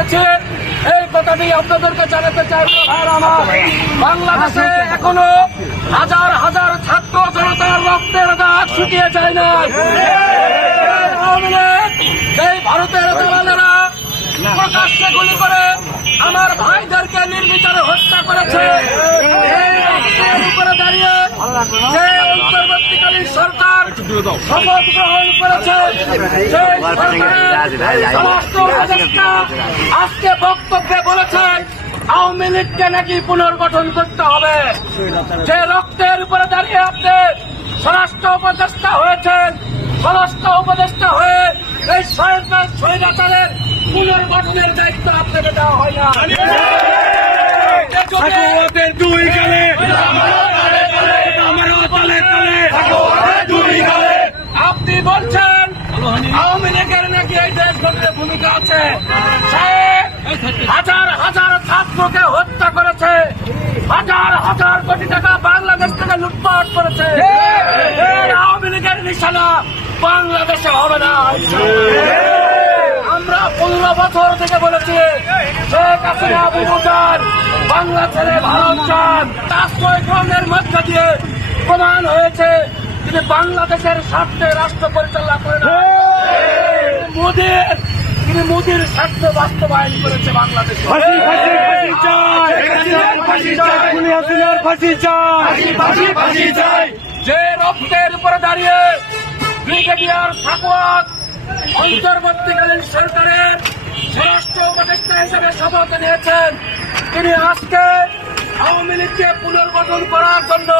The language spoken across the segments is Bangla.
এসেছে এই কথাটি আপনাদেরকে জানাতে চাই। বাংলাদেশে এখনো হাজার হাজার ছাত্র জনতার রক্তের দাগ শুকিয়ে যায় না। এই ভারতের দালালেরা প্রকাশ্যে গুলি করে আমার ভাইদেরকে নির্বিচারে হত্যা করেছে। এই উপরে দাঁড়িয়ে যে অন্তর্বর্তীকালীন সরকার শপথ গ্রহণ করেছে, সেই সরকারের স্বরাষ্ট্র উপদেষ্টা আজকে বক্তব্যে বলেছেন আওয়ামী লীগকে নাকি পুনর্গঠন করতে হবে। যে রক্তের উপরে দাঁড়িয়ে আপনি স্বরাষ্ট্র উপদেষ্টা হয়েছেন, স্বরাষ্ট্র উপদেষ্টা হয়ে এই স্বৈরাচারের পুনর্গঠনের দায়িত্ব আপনাকে দেওয়া হয় না। আপনি বলছেন আওয়ামী লীগের নাকি এই দেশ গঠনের ভূমিকা আছে। হাজার হাজার ছাত্রকে হত্যা করেছে, হাজার হাজার কোটি টাকা বাংলাদেশ থেকে লুটপাট করেছে। আওয়ামী লীগের নিশানা বাংলাদেশে হবে না। আমরা 15 বছর থেকে বলেছি শেখ হাসিনা বুঝান বাংলা ছেড়ে ভারত চান। আশ্রয় গ্রহণের মধ্য দিয়ে প্রমাণ হয়েছে তিনি বাংলাদেশের স্বার্থে রাষ্ট্র পরিচালনা করেন। তিনি মোদীর স্বার্থ বাস্তবায়ন করেছে বাংলাদেশে। যে রক্তের উপরে দাঁড়িয়ে ব্রিগেডিয়ার সাকওয়াত অন্তর্বর্তীকালীন সরকারের স্বরাষ্ট্র উপদেষ্টা হিসেবে শপথ নিয়েছেন, তিনি আজকে আওয়ামী লীগকে পুনর্গঠন করার জন্য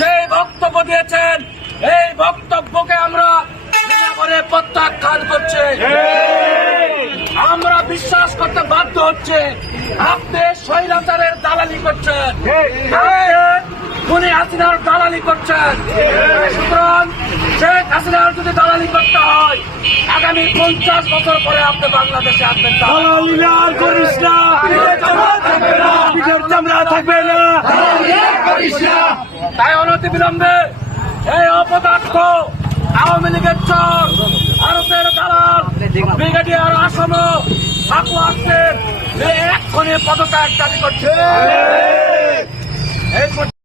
যে বক্তব্য দিয়েছেন, এই বক্তব্যকে আমরা করে প্রত্যাখ্যান করছে। আমরা বিশ্বাস করতে বাধ্য হচ্ছে আপনি স্বৈরাচারের দালালি করছেন, খুনি হাসিনার দালালি করছেন। সুতরাং শেখ হাসিনার যদি দালালি করতে হয় আগামী 50 বছর পরে আপনি বাংলাদেশে আসবেন। তাই অনতি বিলম্বে এই অপদার্থ আওয়ামী লীগের চর, ভারতের দালাল ব্রিগেডিয়ার আসম সাকওয়াতকে এক্ষণে পদত্যাগ দাবি করছে।